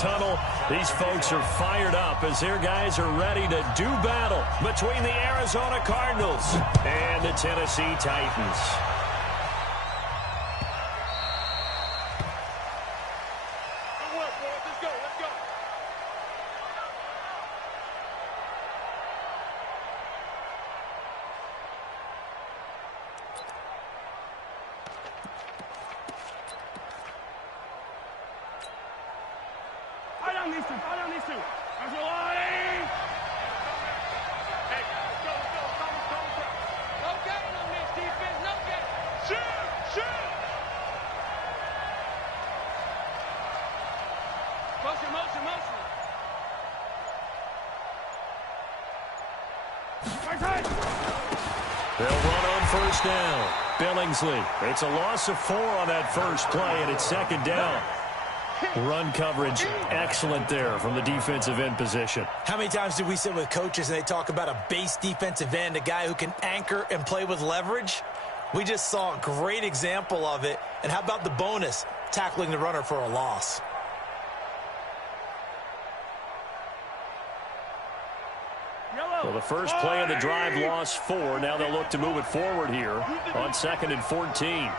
tunnel. These folks are fired up as their guys are ready to do battle between the Arizona Cardinals and the Tennessee Titans. They'll run on first down. Billingsley. It's a loss of 4 on that first play, and it's second down. Run coverage excellent there from the defensive end position. How many times do we sit with coaches and they talk about a base defensive end, a guy who can anchor and play with leverage? We just saw a great example of it. And how about the bonus, tackling the runner for a loss? Well, the first play of the drive lost 4. Now they'll look to move it forward here on 2nd and 14.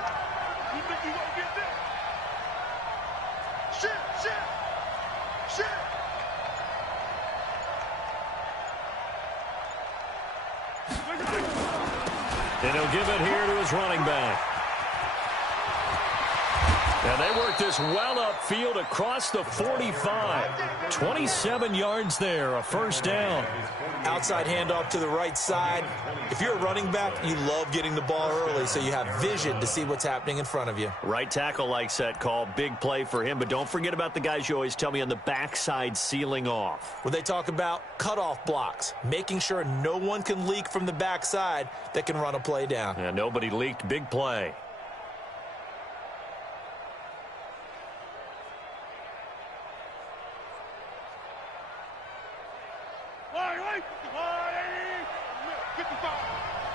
And he'll give it here to his running back. And they work this well upfield across the 45. 27 yards there, a first down. Outside handoff to the right side. If you're a running back, you love getting the ball early so you have vision to see what's happening in front of you. Right tackle likes that call. Big play for him. But don't forget about the guys you always tell me on the backside sealing off. Where they talk about cutoff blocks, making sure no one can leak from the backside that can run a play down. And nobody leaked. Big play.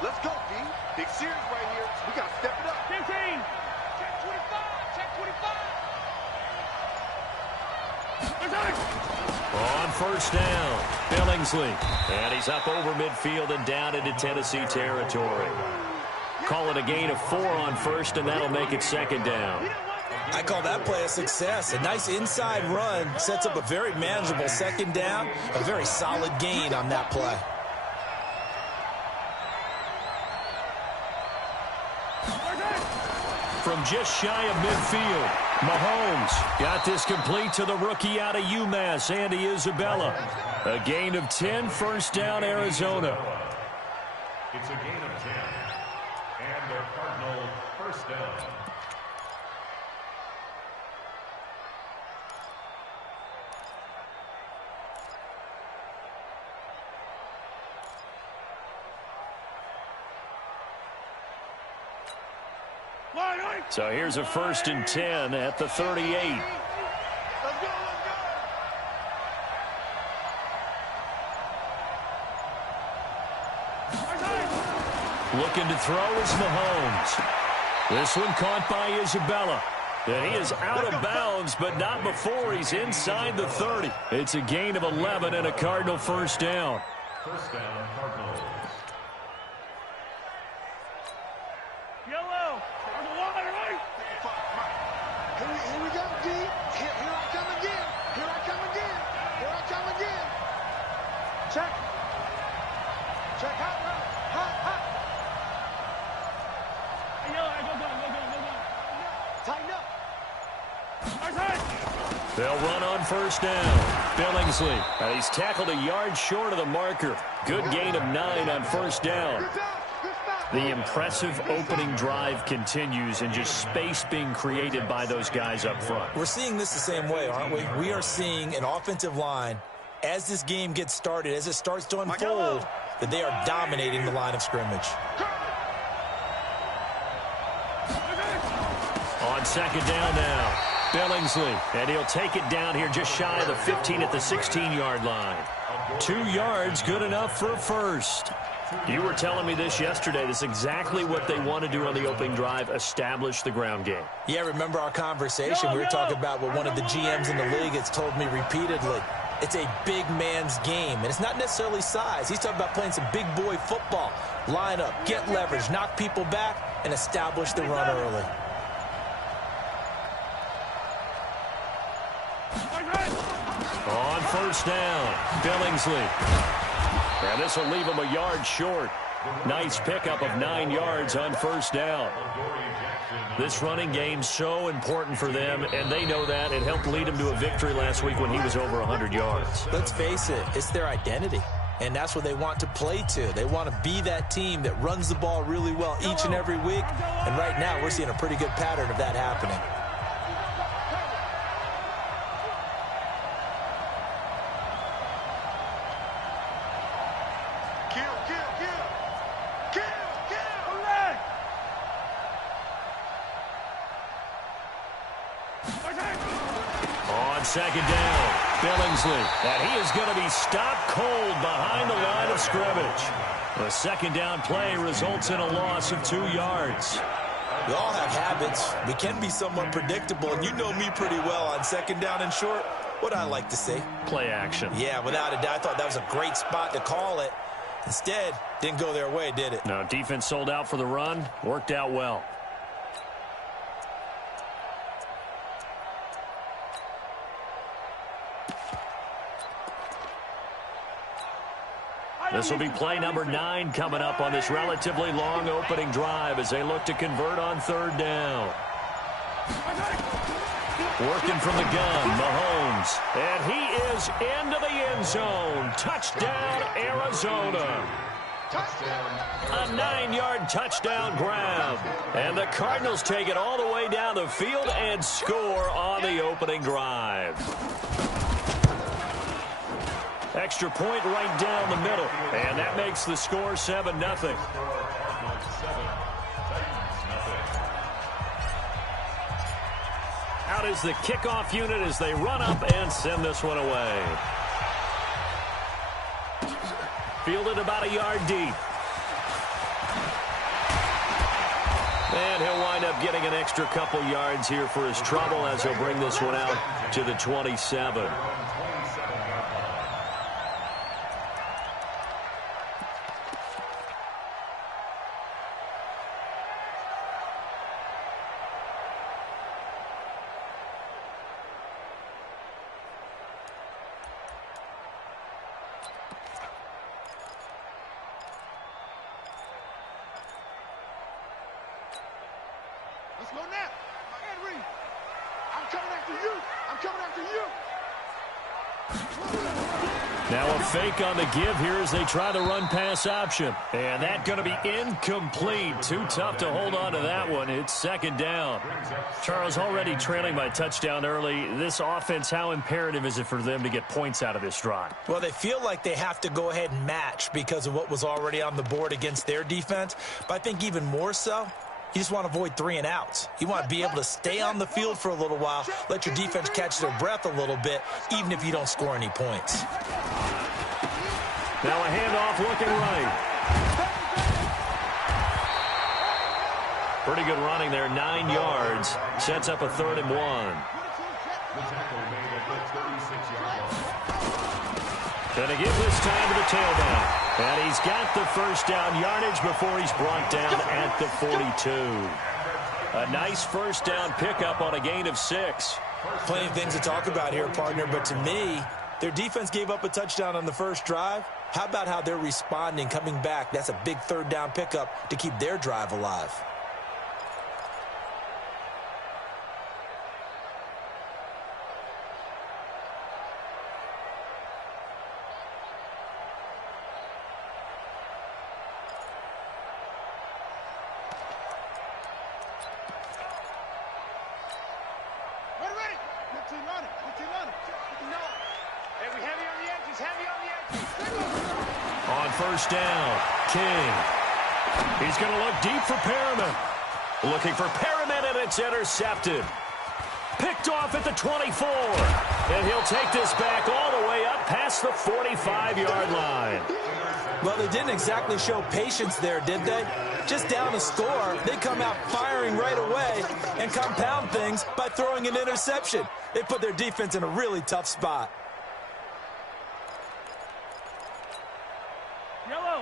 Let's go, D. Big series right here. We got to step it up. 15. Check 25. Check 25. On first down, Billingsley. And he's up over midfield and down into Tennessee territory. Call it a gain of 4 on first, and that'll make it second down. I call that play a success. A nice inside run sets up a very manageable second down. A very solid gain on that play. From just shy of midfield, Mahomes got this complete to the rookie out of UMass, Andy Isabella. A gain of 10, first down, Arizona. It's a gain of 10, and the Cardinal first down. So here's a 1st and 10 at the 38. Looking to throw is Mahomes. This one caught by Isabella. And he is out of bounds, but not before he's inside the 30. It's a gain of 11 and a Cardinal first down. First down, Cardinals. Yellow. Here we go, D. Here I come again. Here I come again. Here I come again. Check. Check. Hot. Hey, yellow, go. Tighten up. They'll run on first down. Billingsley. And he's tackled a yard short of the marker. Good gain of 9 on first down. The impressive opening drive continues, and just space being created by those guys up front. We're seeing this the same way, aren't we? We are seeing an offensive line, as this game gets started, as it starts to unfold, that they are dominating the line of scrimmage. On second down now, Billingsley. And he'll take it down here just shy of the 15 at the 16-yard line. 2 yards, good enough for a first. You were telling me this yesterday. This is exactly what they want to do on the opening drive, establish the ground game. Yeah, remember our conversation? We were talking about what one of the GMs in the league has told me repeatedly. It's a big man's game, and it's not necessarily size. He's talking about playing some big boy football. Line up, get leverage, knock people back, and establish the run early. On first down, Billingsley. And this will leave him a yard short. Nice pickup of 9 yards on first down. This running game so important for them, and they know that. It helped lead them to a victory last week when he was over 100 yards. Let's face it, it's their identity, and that's what they want to play to. They want to be that team that runs the ball really well each and every week, and right now we're seeing a pretty good pattern of that happening. Second down, Billingsley. And he is going to be stopped cold behind the line of scrimmage. The second down play results in a loss of 2 yards. We all have habits. We can be somewhat predictable, and you know me pretty well on second down and short. What I like to see? Play action. Yeah, without a doubt. I thought that was a great spot to call it. Instead, didn't go their way, did it? No, defense sold out for the run. Worked out well. This will be play number 9 coming up on this relatively long opening drive as they look to convert on third down. Working from the gun, Mahomes. And he is into the end zone. Touchdown, Arizona. A 9-yard touchdown grab. And the Cardinals take it all the way down the field and score on the opening drive. Extra point right down the middle. And that makes the score 7-0. Out is the kickoff unit as they run up and send this one away. Fielded about a yard deep. And he'll wind up getting an extra couple yards here for his trouble as he'll bring this one out to the 27. Let's go now. Henry, I'm coming after you. I'm coming after you. Now a fake on the give here as they try the run-pass option. And that's going to be incomplete. Too tough to hold on to that one. It's second down. Charles, already trailing by touchdown early. This offense, how imperative is it for them to get points out of this drive? Well, they feel like they have to go ahead and match because of what was already on the board against their defense. But I think even more so, you just want to avoid 3 and outs. You want to be able to stay on the field for a little while, let your defense catch their breath a little bit, even if you don't score any points. Now a handoff looking right. Pretty good running there, 9 yards. Sets up a 3rd and 1. Going to give this time to the tailback. And he's got the first down yardage before he's brought down at the 42. A nice first down pickup on a gain of 6. Plenty of things to talk about here, partner, but to me, their defense gave up a touchdown on the first drive. How about how they're responding, coming back? That's a big 3rd down pickup to keep their drive alive. On first down, King. He's going to look deep for Perriman. Looking for Perriman, and it's intercepted. Picked off at the 24. And he'll take this back all the way way up past the 45-yard line. Well, they didn't exactly show patience there, did they? Just down a score, they come out firing right away and compound things by throwing an interception. They put their defense in a really tough spot.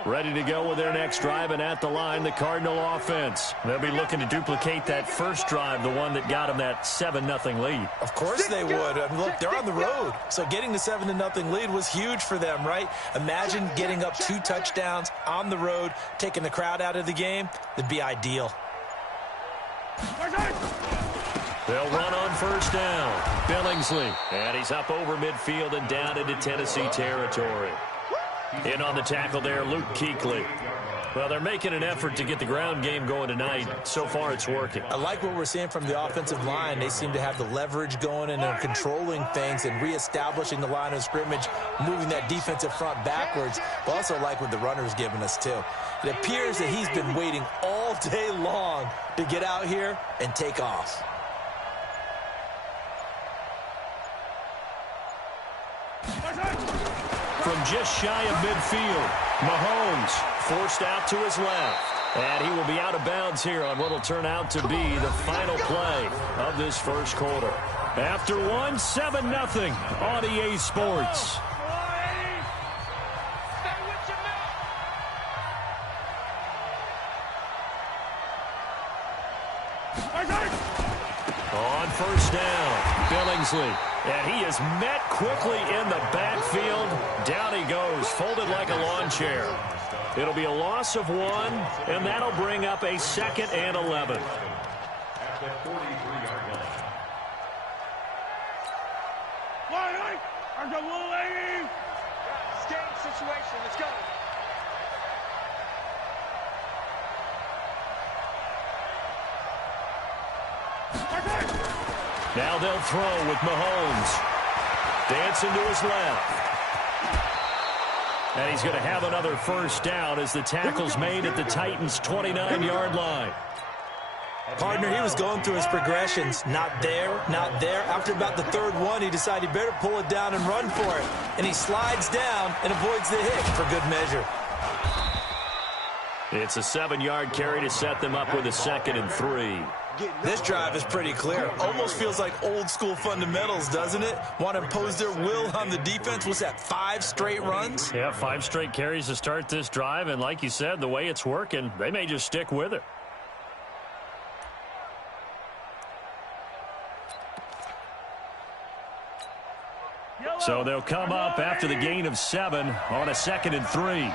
Ready to go with their next drive, and at the line, the Cardinal offense. They'll be looking to duplicate that first drive, the one that got them that 7-0 lead. Of course they would. I mean, look, they're on the road. So getting the 7-0 lead was huge for them, right? Imagine getting up 2 touchdowns on the road, taking the crowd out of the game. That'd be ideal. They'll run on first down. Billingsley. And he's up over midfield and down into Tennessee territory. In on the tackle there, Luke Kuechly. Well, they're making an effort to get the ground game going tonight. So far, it's working. I like what we're seeing from the offensive line. They seem to have the leverage going and they're controlling things and reestablishing the line of scrimmage, moving that defensive front backwards. But also like what the runner's giving us, too. It appears that he's been waiting all day long to get out here and take off. From just shy of midfield, Mahomes forced out to his left. And he will be out of bounds here on what will turn out to be the final play of this first quarter. After one, 7-0 on EA Sports. On first down, Billingsley. And he is met quickly in the backfield. Down he goes, folded like a lawn chair. It'll be a loss of 1, and that'll bring up a 2nd and 11. At the 43-yard line. Game situation. Let's go. Now they'll throw with Mahomes. Dancing to his left. And he's going to have another first down as the tackle's made at the Titans' 29-yard line. Partner, he was going through his progressions. Not there, not there. After about the 3rd one, he decided he better pull it down and run for it. And he slides down and avoids the hit for good measure. It's a 7-yard carry to set them up with a 2nd and 3. This drive is pretty clear. Almost feels like old school fundamentals, doesn't it? Want to impose their will on the defense. What's that, 5 straight runs? Yeah, 5 straight carries to start this drive. And like you said, the way it's working, they may just stick with it. So they'll come up after the gain of 7 on a 2nd and 3.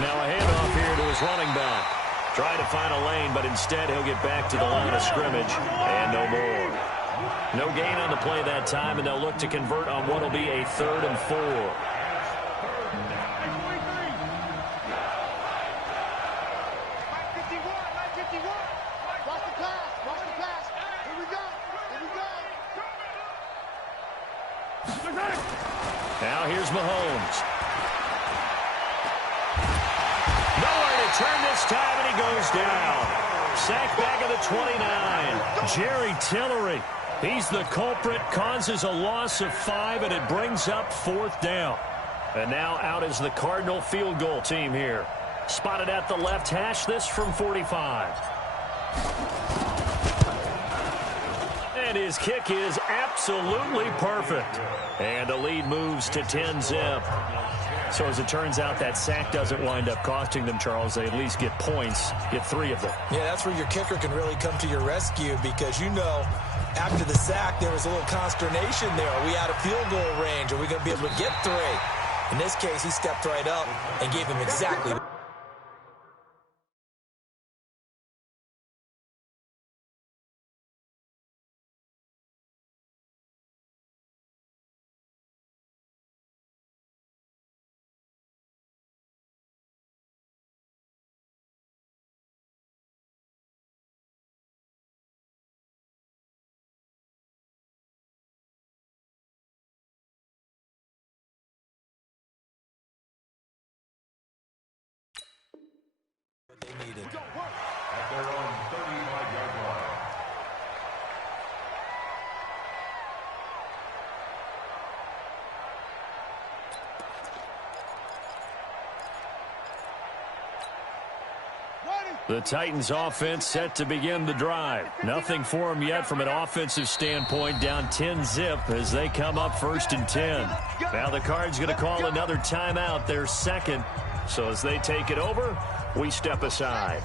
Now a handoff here to his running back. Try to find a lane, but instead he'll get back to the line of scrimmage. And no more. No gain on the play that time, and they'll look to convert on what will be a 3rd and 4. 951. Watch the pass. Watch the pass. Here we go. Here we go. Now here's Mahomes. Turn this time, and he goes down. Sack back of the 29. Jerry Tillery. He's the culprit, causes a loss of 5, and it brings up 4th down. And now out is the Cardinal field goal team here. Spotted at the left hash, this from 45. And his kick is absolutely perfect. And the lead moves to 10-zip. So as it turns out, that sack doesn't wind up costing them, Charles. They at least get points, get 3 of them. Yeah, that's where your kicker can really come to your rescue because, you know, after the sack, there was a little consternation there. Are we out of field goal range? Are we going to be able to get 3? In this case, he stepped right up and gave him exactly The Titans offense set to begin the drive. Nothing for them yet from an offensive standpoint, down 10-zip as they come up 1st and 10. Now the Cards going to call another timeout, their second. So as they take it over, we step aside.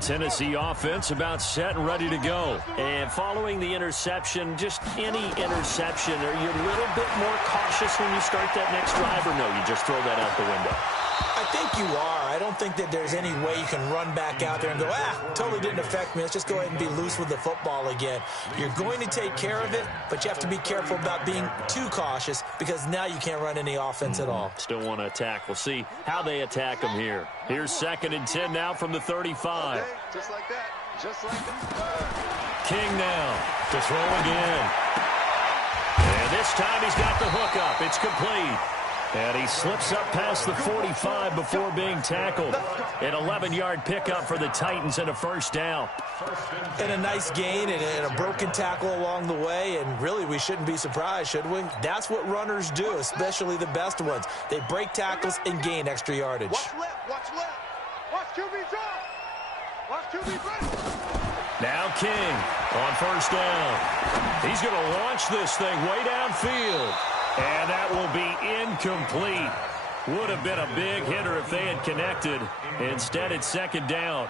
Tennessee offense about set and ready to go. And following the interception, just any interception, are you a little bit more cautious when you start that next drive, or no, you just throw that out the window? I think you are. I don't think that there's any way you can run back out there and go, totally didn't affect me. Let's just go ahead and be loose with the football again. You're going to take care of it, but you have to be careful about being too cautious because now you can't run any offense at all. Still want to attack. We'll see how they attack them here. Here's 2nd and 10 now from the 35. Okay, just like that. Just like that. King now to throw again. And this time he's got the hook up. It's complete. And he slips up past the 45 before being tackled. An 11-yard pickup for the Titans and a 1st down. And a nice gain and a broken tackle along the way. And really, we shouldn't be surprised, should we? That's what runners do, especially the best ones. They break tackles and gain extra yardage. Watch left. Watch left. Watch QB drop. Watch QB break. Now King on 1st down. He's going to launch this thing way downfield. And that will be incomplete. Would have been a big hitter if they had connected. Instead, it's 2nd down.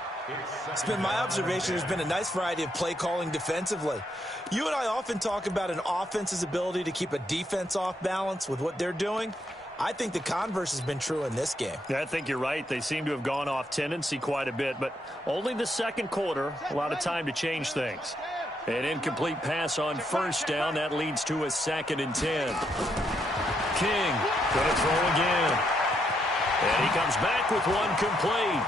It's been my observation there's been a nice variety of play calling defensively. You and I often talk about an offense's ability to keep a defense off balance with what they're doing. I think the converse has been true in this game. Yeah, I think you're right. They seem to have gone off tendency quite a bit, but only the 2nd quarter, a lot of time to change things. An incomplete pass on 1st down. That leads to a 2nd and 10. King going to throw again. And he comes back with one complete.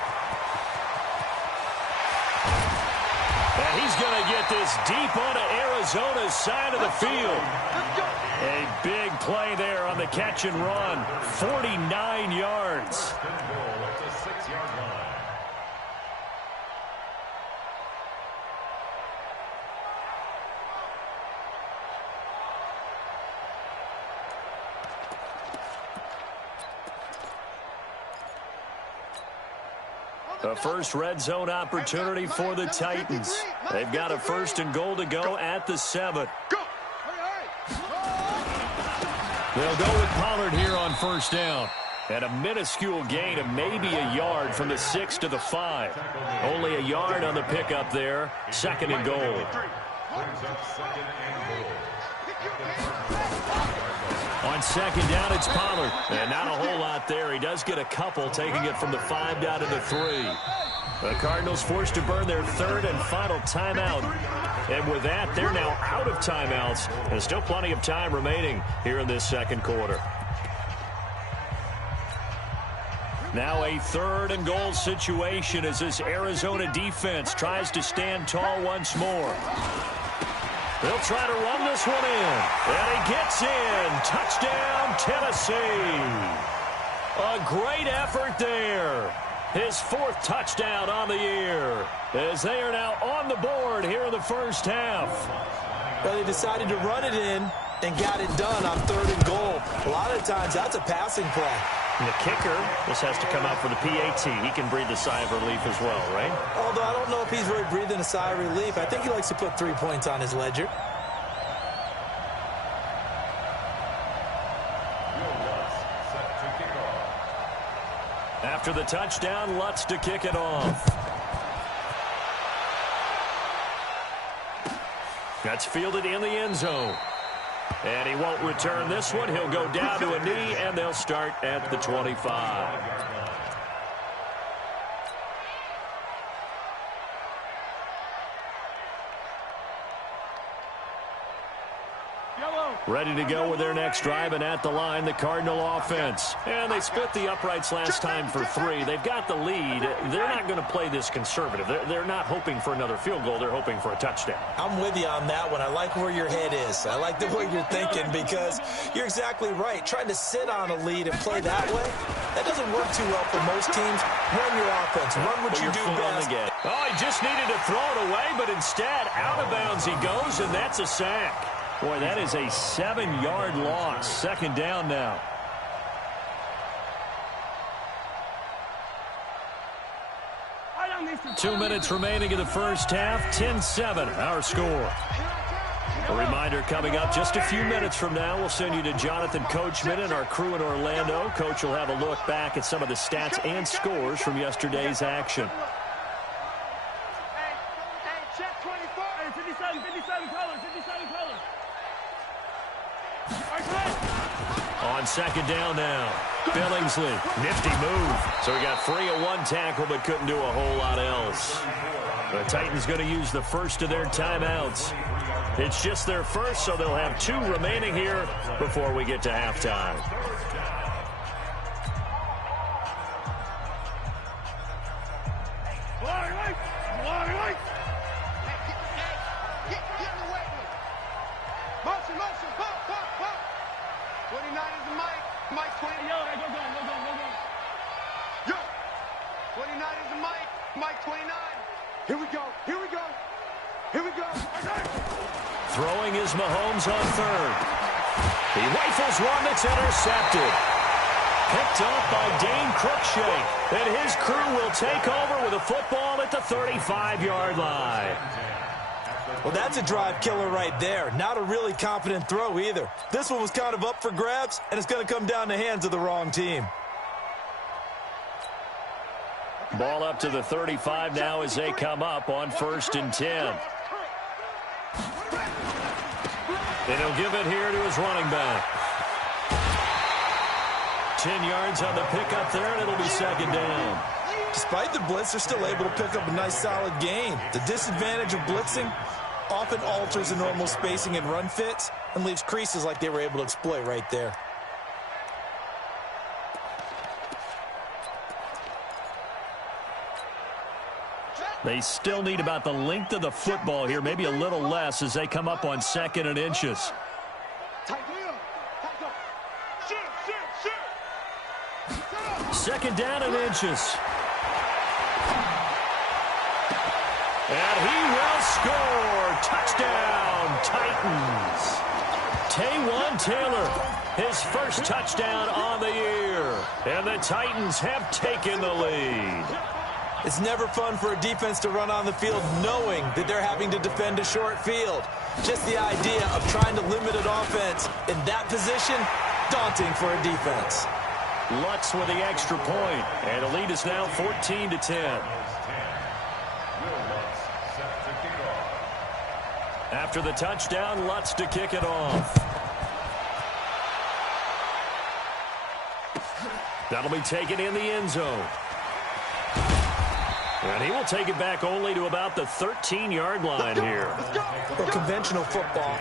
And he's going to get this deep onto Arizona's side of the field. A big play there on the catch and run. 49 yards. A first red zone opportunity for the Titans. They've got a 1st and goal to go at the 7. They'll go with Pollard here on 1st down. And a minuscule gain of maybe a yard from the 6 to the 5. Only a yard on the pickup there. 2nd and goal. On 2nd down, it's Pollard. And not a whole lot there. He does get a couple, taking it from the 5 down to the 3. The Cardinals forced to burn their 3rd and final timeout. And with that, they're now out of timeouts. There's still plenty of time remaining here in this 2nd quarter. Now a 3rd and goal situation as this Arizona defense tries to stand tall once more. They'll try to run this one in. And he gets in. Touchdown, Tennessee. A great effort there. His 4th touchdown on the year as they are now on the board here in the 1st half. Well, they decided to run it in and got it done on 3rd and goal. A lot of times that's a passing play. And the kicker, this has to come out for the PAT. He can breathe a sigh of relief as well, right? Although I don't know if he's really breathing a sigh of relief. I think he likes to put 3 points on his ledger. After the touchdown, Lutz to kick it off. That's fielded in the end zone. And he won't return this one. He'll go down to a knee, and they'll start at the 25. Ready to go with their next drive, and at the line, the Cardinal offense. And they split the uprights last time for 3. They've got the lead. They're not going to play this conservative. They're not hoping for another field goal. They're hoping for a touchdown. I'm with you on that one. I like where your head is. I like the way you're thinking because you're exactly right. Trying to sit on a lead and play that way, that doesn't work too well for most teams. Run your offense. Run what you do best. Oh, he just needed to throw it away, but instead, out of bounds he goes, and that's a sack. Boy, that is a 7-yard loss. 2nd down now. 2 minutes remaining in the first half. 10-7, our score. A reminder coming up just a few minutes from now. We'll send you to Jonathan Coachman and our crew in Orlando. Coach will have a look back at some of the stats and scores from yesterday's action. On second down now, Billingsley, nifty move. So he got free of one tackle but couldn't do a whole lot else. The Titans going to use the first of their timeouts. It's just their first, so they'll have 2 remaining here before we get to halftime. Throwing is Mahomes on third. He rifles one that's intercepted. Picked off by Dane Cruikshank. And his crew will take over with a football at the 35-yard line. Well, that's a drive killer right there. Not a really confident throw either. This one was kind of up for grabs, and it's going to come down the hands of the wrong team. Ball up to the 35 now as they come up on 1st and 10. And he'll give it here to his running back. 10 yards on the pickup there, and it'll be second down. Despite the blitz, they're still able to pick up a nice solid gain. The disadvantage of blitzing often alters the normal spacing and run fits and leaves creases like they were able to exploit right there. They still need about the length of the football here, maybe a little less as they come up on 2nd and inches. Second down and inches. And he will score. Touchdown, Titans. Taywan Taylor, his first touchdown on the year. And the Titans have taken the lead. It's never fun for a defense to run on the field knowing that they're having to defend a short field. Just the idea of trying to limit an offense in that position, daunting for a defense. Lutz with the extra point, and the lead is now 14-10. After the touchdown, Lutz to kick it off. That'll be taken in the end zone. And he will take it back only to about the 13-yard line here. Well, conventional football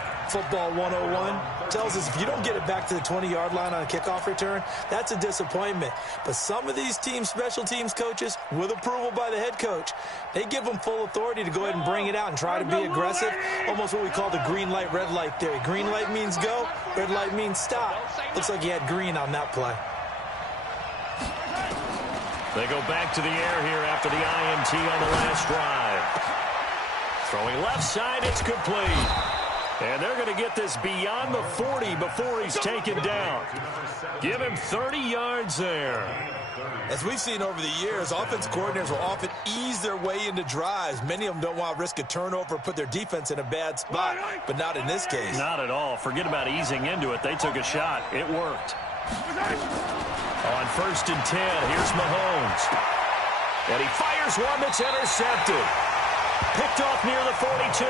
101, tells us if you don't get it back to the 20-yard line on a kickoff return, that's a disappointment. But some of these special teams coaches, with approval by the head coach, they give them full authority to go ahead and bring it out and try to be aggressive, almost what we call the green light, red light theory. Green light means go, red light means stop. Looks like he had green on that play. They go back to the air here after the INT on the last drive. Throwing left side, it's complete. And they're going to get this beyond the 40 before he's taken down. Give him 30 yards there. As we've seen over the years, offense coordinators will often ease their way into drives. Many of them don't want to risk a turnover or put their defense in a bad spot, but not in this case. Not at all. Forget about easing into it. They took a shot. It worked. On 1st and 10, here's Mahomes. And he fires one that's intercepted. Picked off near the 42.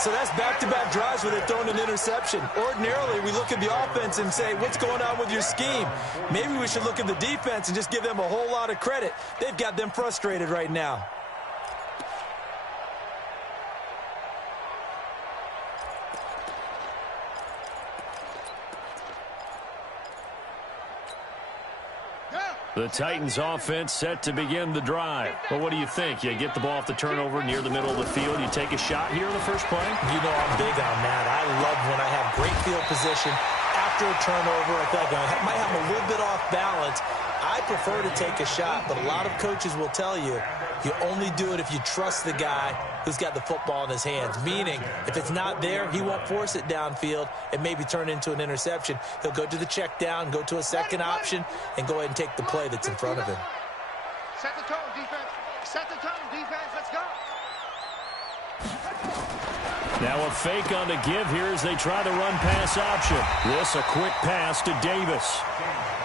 So that's back-to-back drives where they've thrown an interception. Ordinarily, we look at the offense and say, what's going on with your scheme? Maybe we should look at the defense and just give them a whole lot of credit. They've got them frustrated right now. The Titans offense set to begin the drive. Well, what do you think? You get the ball off the turnover near the middle of the field. You take a shot here in the first play? You know I'm big on that. I love when I have great field position after a turnover. I feel like I might have a little bit off balance. I prefer to take a shot, but a lot of coaches will tell you, you only do it if you trust the guy who's got the football in his hands. Meaning, if it's not there, he won't force it downfield and maybe turn into an interception. He'll go to the check down, go to a second option, and go ahead and take the play that's in front of him. Set the tone, defense. Set the tone, defense. Let's go. Now a fake on the give here as they try the run-pass option. This a quick pass to Davis.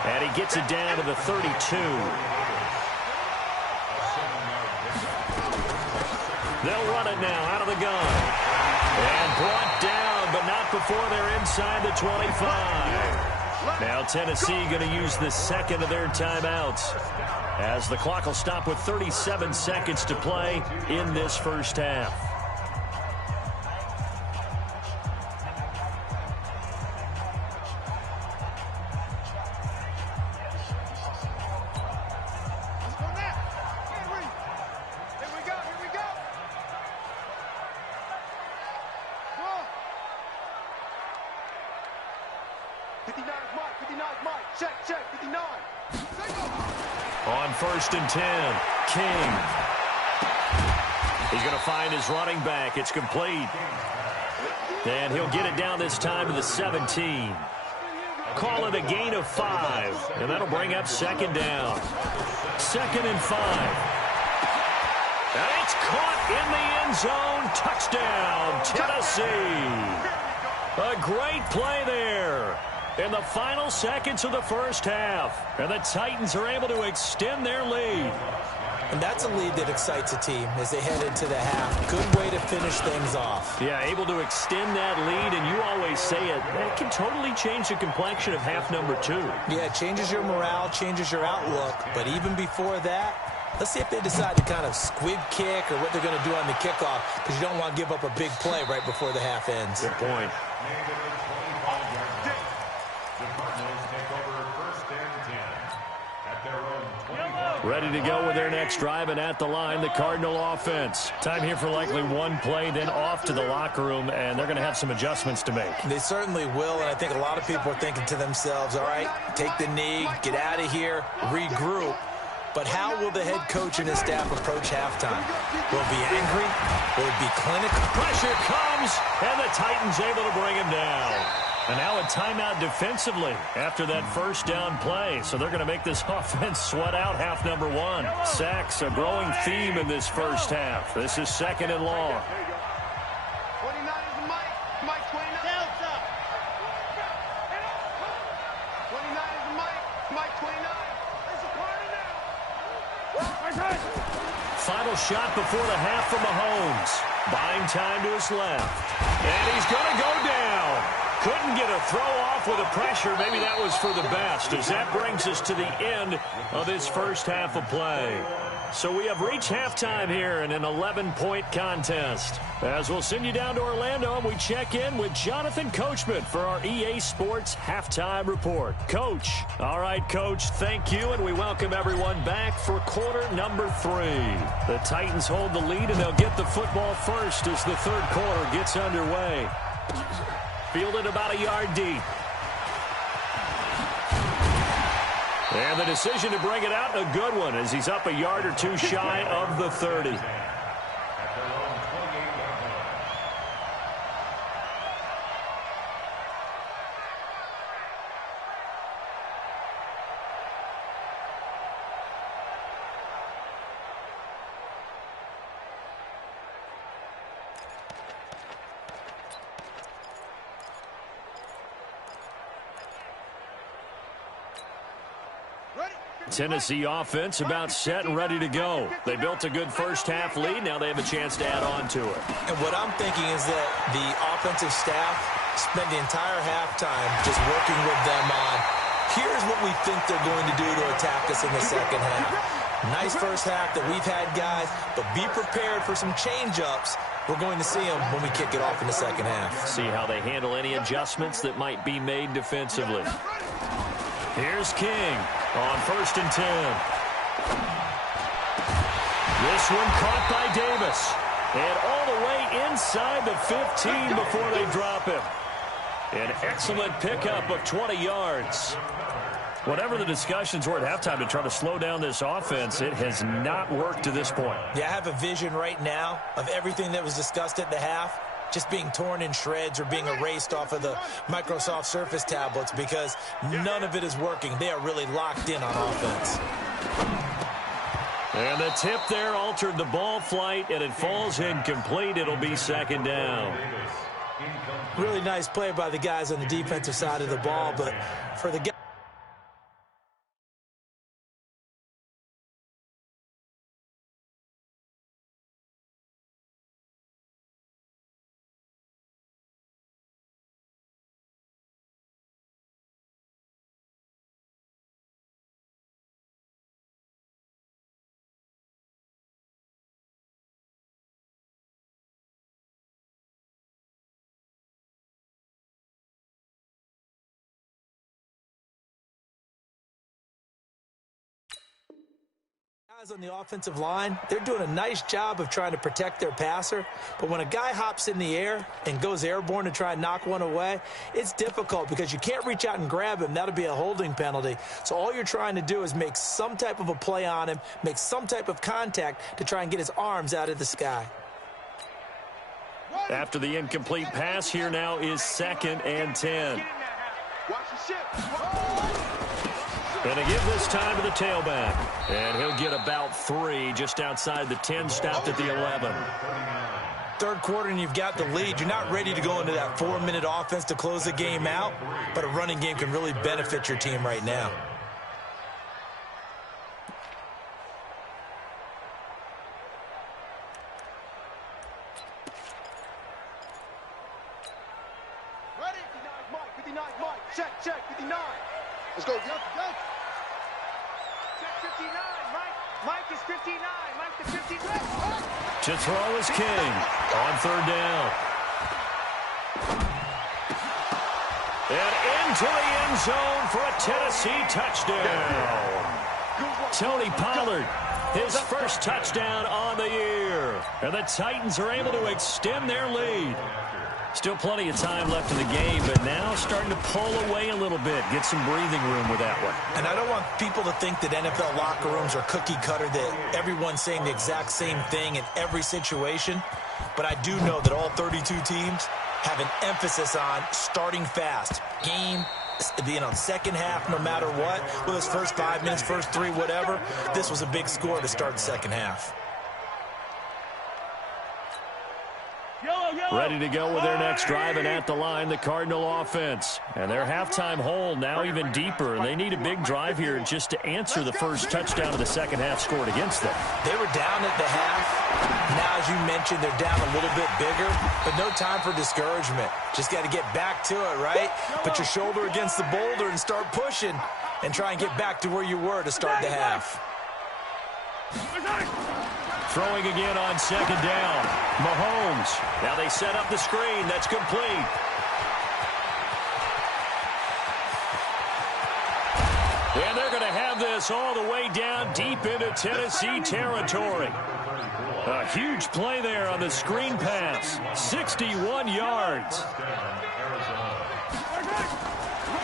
And he gets it down to the 32. They'll run it now out of the gun. And brought down, but not before they're inside the 25. Now Tennessee going to use the second of their timeouts, as the clock will stop with 37 seconds to play in this first half. On 1st and 10, King. He's going to find his running back. It's complete. And he'll get it down this time to the 17. Call it a gain of 5. And that'll bring up 2nd down. 2nd and 5. And it's caught in the end zone. Touchdown, Tennessee. A great play there in the final seconds of the first half. And the Titans are able to extend their lead. And that's a lead that excites a team as they head into the half. Good way to finish things off. Yeah, able to extend that lead, and you always say it can totally change the complexion of half number 2. Yeah, it changes your morale, changes your outlook. But even before that, let's see if they decide to kind of squib kick or what they're going to do on the kickoff, because you don't want to give up a big play right before the half ends. Good point. Ready to go with their next drive, and at the line, the Cardinal offense. Time here for likely one play, then off to the locker room, and they're going to have some adjustments to make. They certainly will, and I think a lot of people are thinking to themselves, all right, take the knee, get out of here, regroup. But how will the head coach and his staff approach halftime? Will it be angry? Will it be clinical? Pressure comes, and the Titans able to bring him down. And now a timeout defensively after that first down play. So they're going to make this offense sweat out half number 1. Sacks, a growing theme in this first half. This is 2nd and long. 29 is Mike. Mike 29. 29 is Mike. Mike 29. It's a corner now. Final shot before the half from Mahomes. Buying time to his left. And he's going to go down. Couldn't get a throw off with the pressure. Maybe that was for the best, as that brings us to the end of this first half of play. So we have reached halftime here in an 11-point contest. As we'll send you down to Orlando, and we check in with Jonathan Coachman for our EA Sports Halftime Report. Coach. All right, Coach, thank you, and we welcome everyone back for quarter number 3. The Titans hold the lead, and they'll get the football first as the third quarter gets underway. Fielded about a yard deep. And the decision to bring it out, a good one, as he's up a yard or 2 shy of the 30. Tennessee offense about set and ready to go. They built a good first half lead. Now they have a chance to add on to it. And what I'm thinking is that the offensive staff spent the entire halftime just working with them on, here's what we think they're going to do to attack us in the second half. Nice first half that we've had, guys, but be prepared for some change-ups. We're going to see them when we kick it off in the second half. See how they handle any adjustments that might be made defensively. Here's King on 1st and 10. This one caught by Davis. And all the way inside the 15 before they drop him. An excellent pickup of 20 yards. Whatever the discussions were at halftime to try to slow down this offense, it has not worked to this point. Yeah, I have a vision right now of everything that was discussed at the half just being torn in shreds or being erased off of the Microsoft Surface tablets, because none of it is working. They are really locked in on offense. And the tip there altered the ball flight, and it falls incomplete. It'll be second down. Really nice play by the guys on the defensive side of the ball, but for the guys. On the offensive line, they're doing a nice job of trying to protect their passer, but when a guy hops in the air and goes airborne to try and knock one away, it's difficult because you can't reach out and grab him. That'll be a holding penalty. So all you're trying to do is make some type of a play on him, make some type of contact to try and get his arms out of the sky. After the incomplete pass, here now is 2nd and 10. Going to give this time to the tailback. And he'll get about 3 just outside the 10, stopped at the 11. Third quarter and you've got the lead. You're not ready to go into that 4-minute offense to close the game out, but a running game can really benefit your team right now. Ready? 59, Mike. Check, 59. Let's go, go. Check 59, Mike is 59. Mike the 59. To throw is King on 3rd down. And into the end zone for a Tennessee touchdown. Tony Pollard, his first touchdown on the year. And the Titans are able to extend their lead. Still plenty of time left in the game, but now starting to pull away a little bit, get some breathing room with that one. And I don't want people to think that NFL locker rooms are cookie cutter, that everyone's saying the exact same thing in every situation. But I do know that all 32 teams have an emphasis on starting fast. Game, second half, no matter what. Whether it's first 5 minutes, first 3, whatever. This was a big score to start the second half. Ready to go with their next drive, and at the line, the Cardinal offense. And their halftime hole now even deeper. They need a big drive here just to answer the first touchdown of the second half scored against them. They were down at the half. Now, as you mentioned, they're down a little bit bigger, but no time for discouragement. Just got to get back to it, right? Put your shoulder against the boulder and start pushing and try and get back to where you were to start the half. Throwing again on 2nd down. Mahomes. Now they set up the screen. That's complete. And they're going to have this all the way down deep into Tennessee territory. A huge play there on the screen pass. 61 yards.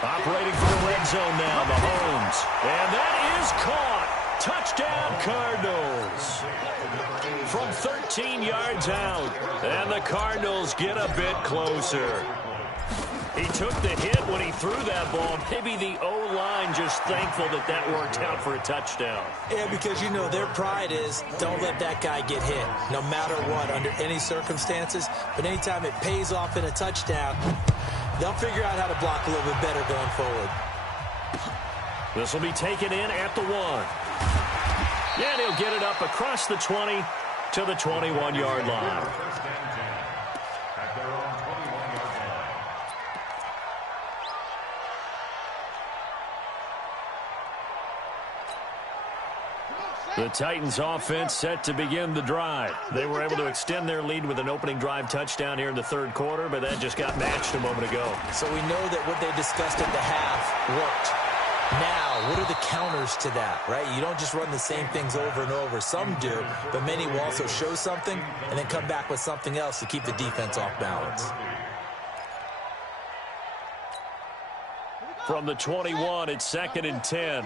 Operating for the red zone now, Mahomes. And that is caught. Touchdown, Cardinals. From 13 yards out. And the Cardinals get a bit closer. He took the hit when he threw that ball. Maybe the O-line just thankful that that worked out for a touchdown. Yeah, because, you know, their pride is don't let that guy get hit, no matter what, under any circumstances. But anytime it pays off in a touchdown, they'll figure out how to block a little bit better going forward. This will be taken in at the 1. And he'll get it up across the 20 to the 21-yard line. The Titans offense set to begin the drive. They were able to extend their lead with an opening drive touchdown here in the third quarter, but that just got matched a moment ago. So we know that what they discussed at the half worked. Now, what are the counters to that, right? You don't just run the same things over and over. Some do, but many will also show something and then come back with something else to keep the defense off balance. From the 21, it's 2nd and 10.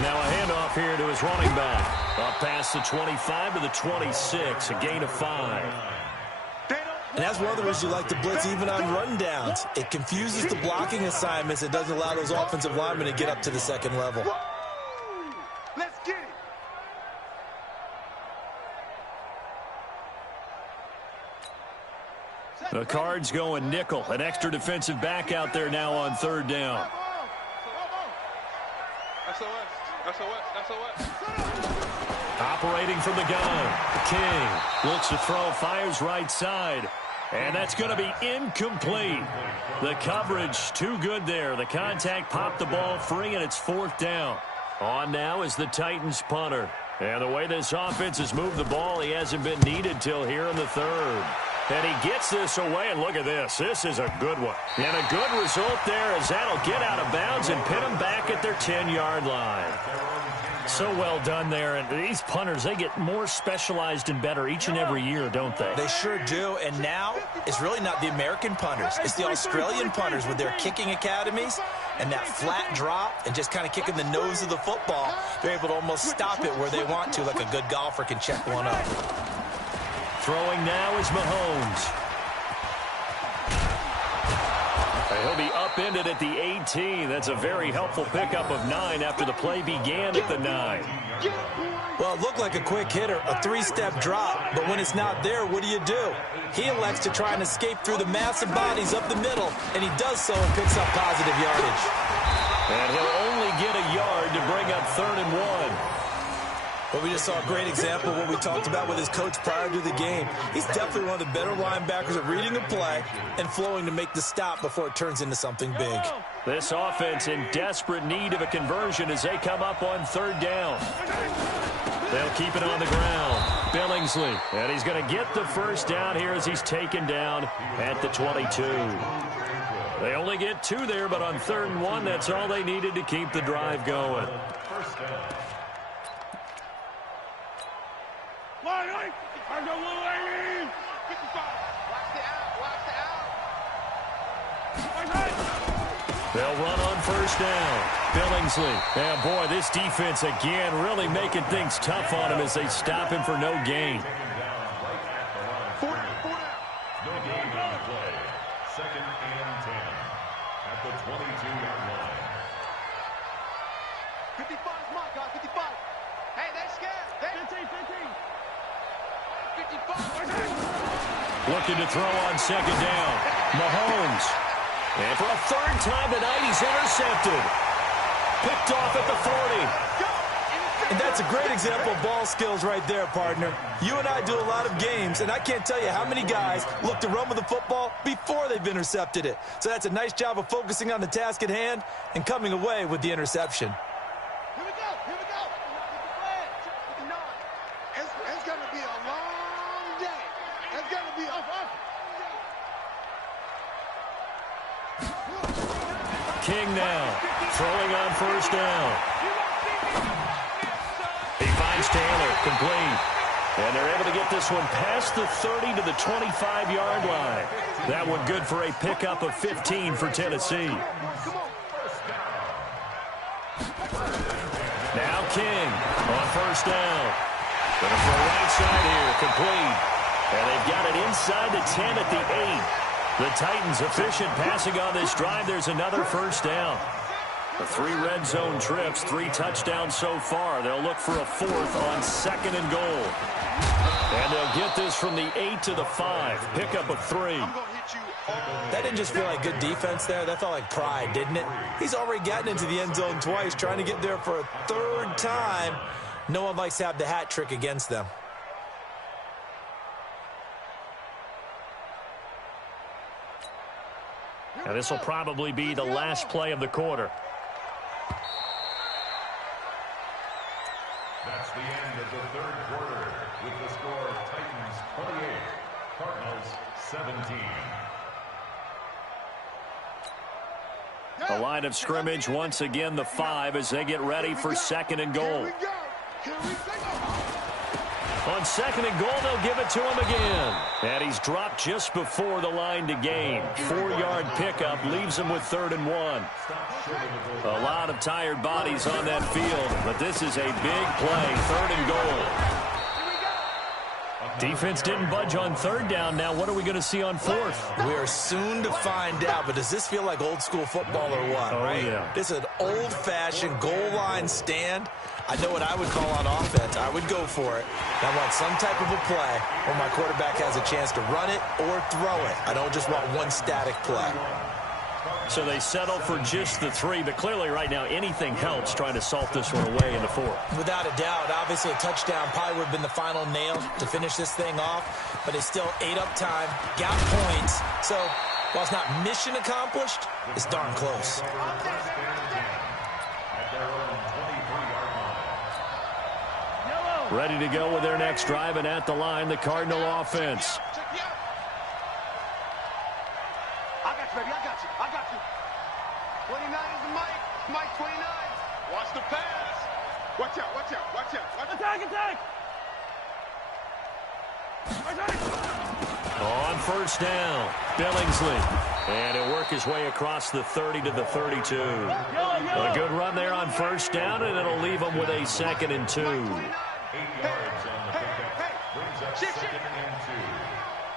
Now a handoff here to his running back. Up past the 25 to the 26, a gain of 5. They don't And that's one of the reasons you like to blitz even on rundowns. It confuses the blocking assignments. It doesn't allow those offensive linemen to get up to the second level. Let's get it. The Cards going nickel. An extra defensive back out there now on third down. Operating from the gun. King looks to throw, fires right side. And that's going to be incomplete. The coverage too good there. The contact popped the ball free, and it's fourth down. On now is the Titans punter. And the way this offense has moved the ball, he hasn't been needed till here in the third. And he gets this away, and look at this. This is a good one. And a good result there as that'll get out of bounds and pin them back at their 10-yard line. So well done there. And these punters, they get more specialized and better each and every year, don't they? They sure do. And now it's really not the American punters. It's the Australian punters with their kicking academies and that flat drop and just kind of kicking the nose of the football. They're able to almost stop it where they want to, like a good golfer can check one up. Throwing now is Mahomes. He'll be upended at the 18. That's a very helpful pickup of 9 after the play began at the 9. Well, it looked like a quick hitter, a three-step drop, but when it's not there, what do? He elects to try and escape through the massive bodies up the middle, and he does so and picks up positive yardage. And he'll only get a yard to bring up 3rd and 1. But we just saw a great example of what we talked about with his coach prior to the game. He's definitely one of the better linebackers at reading a play and flowing to make the stop before it turns into something big. This offense in desperate need of a conversion as they come up on 3rd down. They'll keep it on the ground. Billingsley, and he's going to get the first down here as he's taken down at the 22. They only get 2 there, but on 3rd and 1, that's all they needed to keep the drive going. First down. They'll run on first down. Billingsley. And boy, this defense again really making things tough on him as they stop him for no gain. No gain on the play. 2nd and 10 at the 22-yard line. 55 is my guy, 55. Hey, they're scared. 15. 55. Looking to throw on 2nd down. Mahomes. And for a 3rd time tonight, he's intercepted. Picked off at the 40. And that's a great example of ball skills right there, partner. You and I do a lot of games, and I can't tell you how many guys look to run with the football before they've intercepted it. So that's a nice job of focusing on the task at hand and coming away with the interception. Here we go. It's going to be a long day. It's going to be a King now, throwing on first down. He finds Taylor, complete. And they're able to get this one past the 30 to the 25-yard line. That one good for a pickup of 15 for Tennessee. Now King on first down. Gonna throw right side here, complete. And they've got it inside the 10 at the 8. The Titans efficient passing on this drive. There's another first down. The 3 red zone trips, 3 touchdowns so far. They'll look for a 4th on 2nd and goal. And they'll get this from the 8 to the 5. Pickup of 3. That didn't just feel like good defense there. That felt like pride, didn't it? He's already gotten into the end zone twice, trying to get there for a 3rd time. No one likes to have the hat trick against them. Now this will probably be the last play of the quarter. That's the end of the 3rd quarter with the score Titans 28, Cardinals 17. A line of scrimmage once again the 5 as they get ready for 2nd and goal. On 2nd and goal, they'll give it to him again. And he's dropped just before the line to gain. 4-yard pickup leaves him with 3rd and 1. A lot of tired bodies on that field, but this is a big play, 3rd and goal. Defense didn't budge on third down. Now what are we going to see on fourth? We're soon to find out, but does this feel like old school football or what, right? Yeah. This is an old-fashioned goal line stand. I know what I would call on offense. I would go for it. I want some type of a play where my quarterback has a chance to run it or throw it. I don't just want one static play. So they settle for just the 3, but clearly right now anything helps trying to salt this one away in the 4th. Without a doubt, obviously a touchdown probably would have been the final nail to finish this thing off, but it's still ate up time, got points. So while it's not mission accomplished, it's darn close. Ready to go with their next drive, and at the line, the Cardinal offense. I got you, baby. I got you. I got you. 29 is the Mike. Mike 29. Watch the pass. Watch out. Watch out. Watch out. Watch attack. Attack. On first down, Billingsley. And he'll work his way across the 30 to the 32. A good run there on first down, and it'll leave him with a 2nd and 2. 8 yards on the pickup. Brings up 2nd and 2.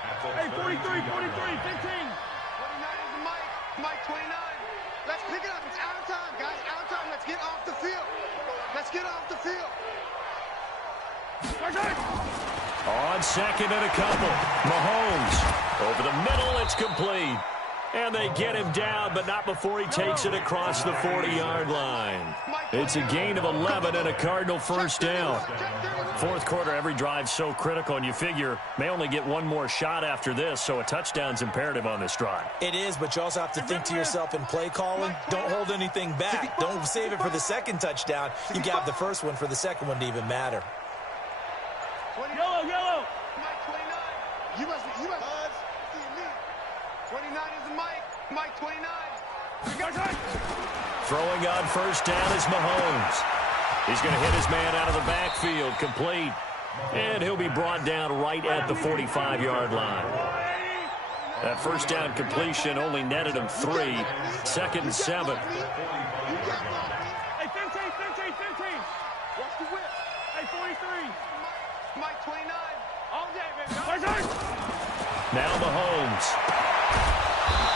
At the 43, 43, 15. 29 is the Mike. Mike 29. Let's pick it up. It's out of time, guys. Out of time. Let's get off the field. Let's get off the field. On 2nd and a couple, Mahomes. Over the middle, it's complete. And they get him down, but not before he takes it across the 40-yard line. It's a gain of 11 and a Cardinal first down. 4th quarter, every drive so critical, and you figure may only get one more shot after this, so a touchdown's imperative on this drive. It is, but you also have to think to yourself in play calling, don't hold anything back. Don't save it for the 2nd touchdown. You got the first one for the 2nd one to even matter. Yellow. Mike 29. You must see me. 29 is the Mike. Mike 29. Throwing on first down is Mahomes. He's going to hit his man out of the backfield, complete. And he'll be brought down right at the 45-yard line. That first down completion only netted him 3. 2nd and 7. Hey, 15. Watch the whip. Hey, 43. Mike 29. All day, baby. Now Mahomes.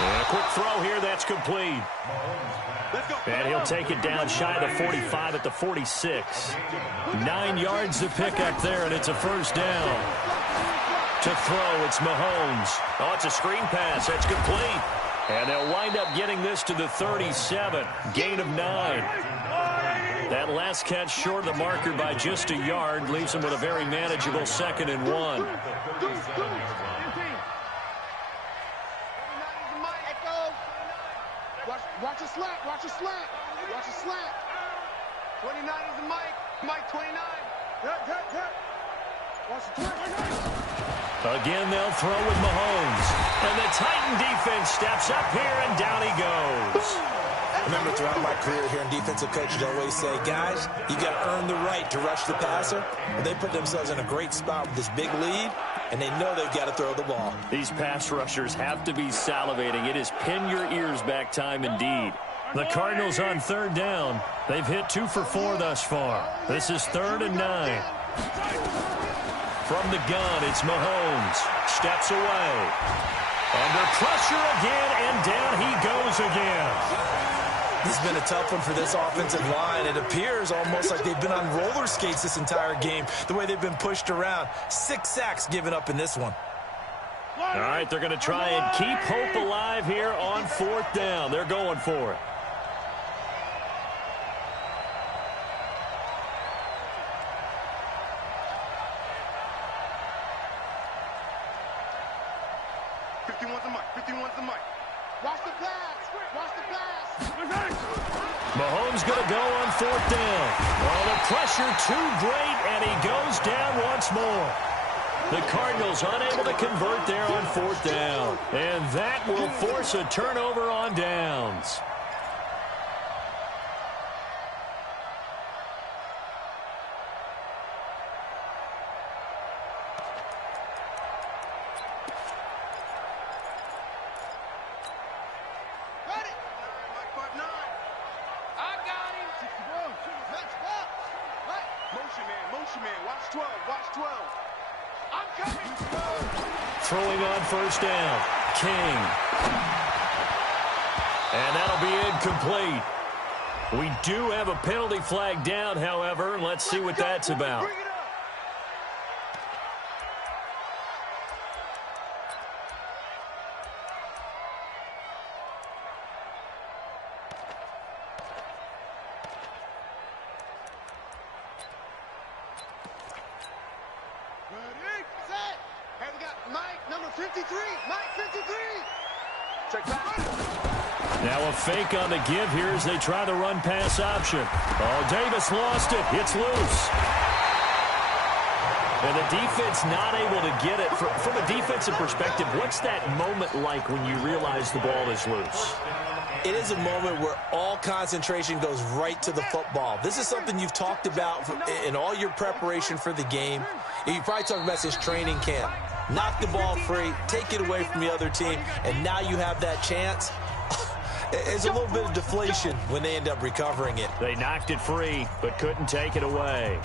And a quick throw here, that's complete. And he'll take it down shy of the 45 at the 46. 9 yards to pick up there, and it's a first down. To throw, it's Mahomes. Oh, it's a screen pass. That's complete. And they'll wind up getting this to the 37. Gain of 9. That last catch short of the marker by just a yard leaves him with a very manageable 2nd and 1. Watch a slant. Watch a slant. 29 is the Mike. Mike 29. Watch the Again, they'll throw with Mahomes. And the Titan defense steps up here, and down he goes. Remember, throughout my career here in defensive coaches always say, guys, you got to earn the right to rush the passer. And they put themselves in a great spot with this big lead, and they know they've got to throw the ball. These pass rushers have to be salivating. It is pin your ears back time indeed. The Cardinals on third down. They've hit 2 for 4 thus far. This is 3rd and 9. From the gun, it's Mahomes. Steps away. Under pressure again, and down he goes again. This has been a tough one for this offensive line. It appears almost like they've been on roller skates this entire game, the way they've been pushed around. 6 sacks given up in this one. All right, they're going to try and keep hope alive here on 4th down. They're going for it. Mahomes going to go on 4th down. Oh, the pressure too great, and he goes down once more. The Cardinals unable to convert there on 4th down. And that will force a turnover on downs. Throwing on first down. King. And that'll be incomplete. We do have a penalty flag down, however. Let's see what that's about. Now a fake on the give here as they try the run-pass option. Oh, Davis lost it. It's loose. And the defense not able to get it. From a defensive perspective, what's that moment like when you realize the ball is loose? It is a moment where all concentration goes right to the football. This is something you've talked about in all your preparation for the game. You probably talked about this training camp. Knock the ball free, take it away from the other team, and now you have that chance. It's a little bit of deflation when they end up recovering it. They knocked it free, but couldn't take it away.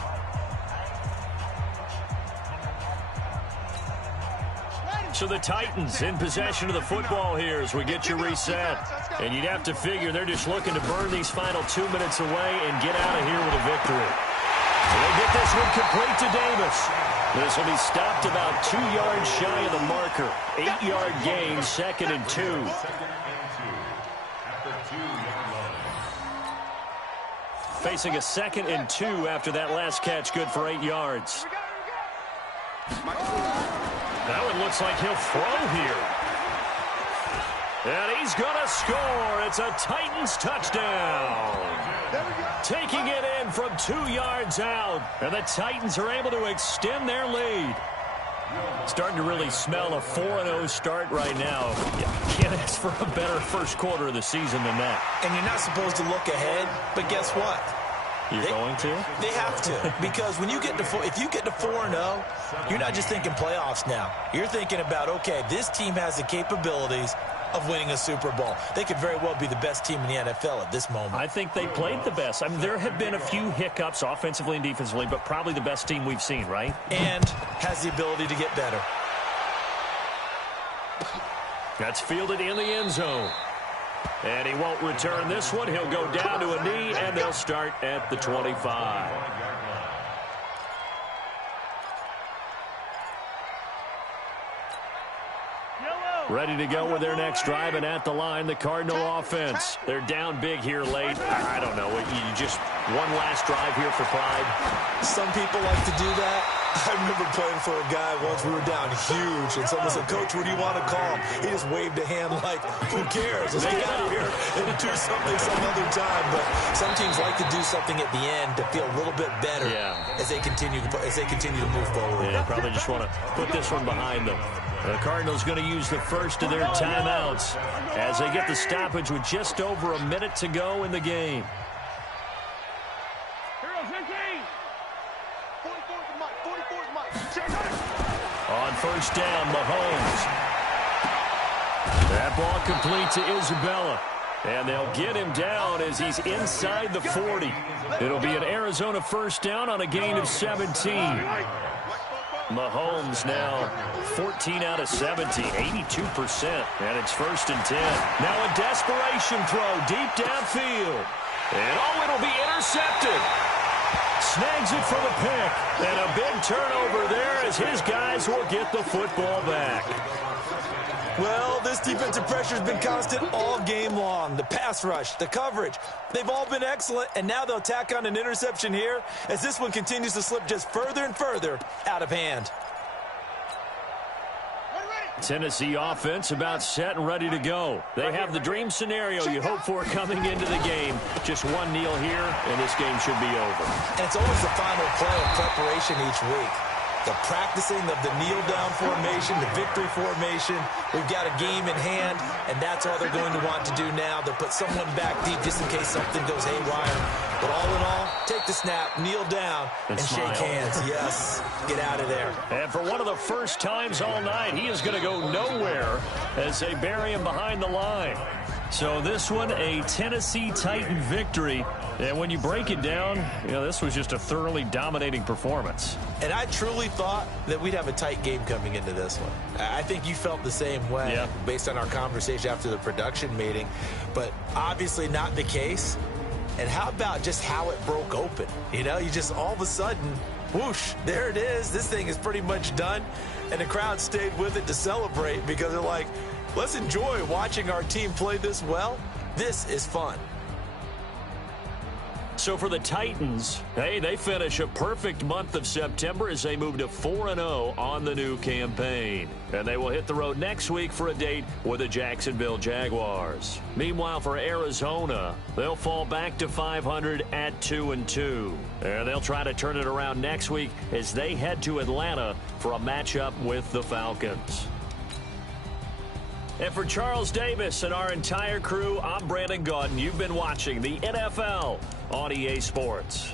So the Titans in possession of the football here as we get you reset. And you'd have to figure they're just looking to burn these final 2 minutes away and get out of here with a victory. So they get this one complete to Davis. This will be stopped about 2 yards shy of the marker. 8-yard gain, 2nd and 2. Facing a 2nd and 2 after that last catch, good for 8 yards. Now it looks like he'll throw here. And he's going to score. It's a Titans touchdown. Taking it in from 2 yards out. And the Titans are able to extend their lead. Starting to really smell a 4-0 start right now. Can't ask for a better first quarter of the season than that. And you're not supposed to look ahead, but guess what? You're going to? They have to. Because when you get to if you get to 4-0, you're not just thinking playoffs now. You're thinking about, okay, this team has the capabilities of winning a Super Bowl. They could very well be the best team in the NFL at this moment. I think they played the best. I mean, there have been a few hiccups offensively and defensively, but probably the best team we've seen, right? And has the ability to get better. That's fielded in the end zone. And he won't return this one. He'll go down to a knee, and they'll start at the 25. Ready to go with their next drive, and at the line, the Cardinal offense. They're down big here late. I don't know. You just one last drive here for pride. Some people like to do that. I remember playing for a guy once. We were down huge, and someone said, "Coach, what do you want to call?" He just waved a hand like, "Who cares? Let's get out of here and do something some other time." But some teams like to do something at the end to feel a little bit better as they continue to move forward. Yeah, probably just want to put this one behind them. The Cardinals going to use the first of their timeouts as they get the stoppage with just over a minute to go in the game. On first down, Mahomes. That ball complete to Isabella. And they'll get him down as he's inside the 40. It'll be an Arizona first down on a gain of 17. Mahomes now 14 out of 17, 82%. And it's 1st and 10. Now a desperation throw deep downfield. And it'll be intercepted. Snags it for the pick. And a big turnover there as his guys will get the football back. Well, this defensive pressure has been constant all game long. The pass rush, the coverage, they've all been excellent, and now they'll tack on an interception here as this one continues to slip just further and further out of hand. Tennessee offense about set and ready to go. They have the dream scenario you hope for coming into the game. Just one kneel here, and this game should be over. And it's always the final play of preparation each week. The practicing of the kneel-down formation, the victory formation. We've got a game in hand, and that's all they're going to want to do now. They'll put someone back deep just in case something goes haywire. But all in all, take the snap, kneel down, and shake hands. Yes, get out of there. And for one of the first times all night, he is going to go nowhere as they bury him behind the line. So this one, a Tennessee Titan victory. And when you break it down, this was just a thoroughly dominating performance. And I truly thought that we'd have a tight game coming into this one. I think you felt the same way based on our conversation after the production meeting. But obviously not the case. And how about just how it broke open? You just all of a sudden, whoosh, there it is. This thing is pretty much done. And the crowd stayed with it to celebrate because they're like, let's enjoy watching our team play this well. This is fun. So for the Titans, hey, they finish a perfect month of September as they move to 4-0 on the new campaign. And they will hit the road next week for a date with the Jacksonville Jaguars. Meanwhile, for Arizona, they'll fall back to 500 at 2-2. And they'll try to turn it around next week as they head to Atlanta for a matchup with the Falcons. And for Charles Davis and our entire crew, I'm Brandon Gaudin. You've been watching the NFL on EA Sports.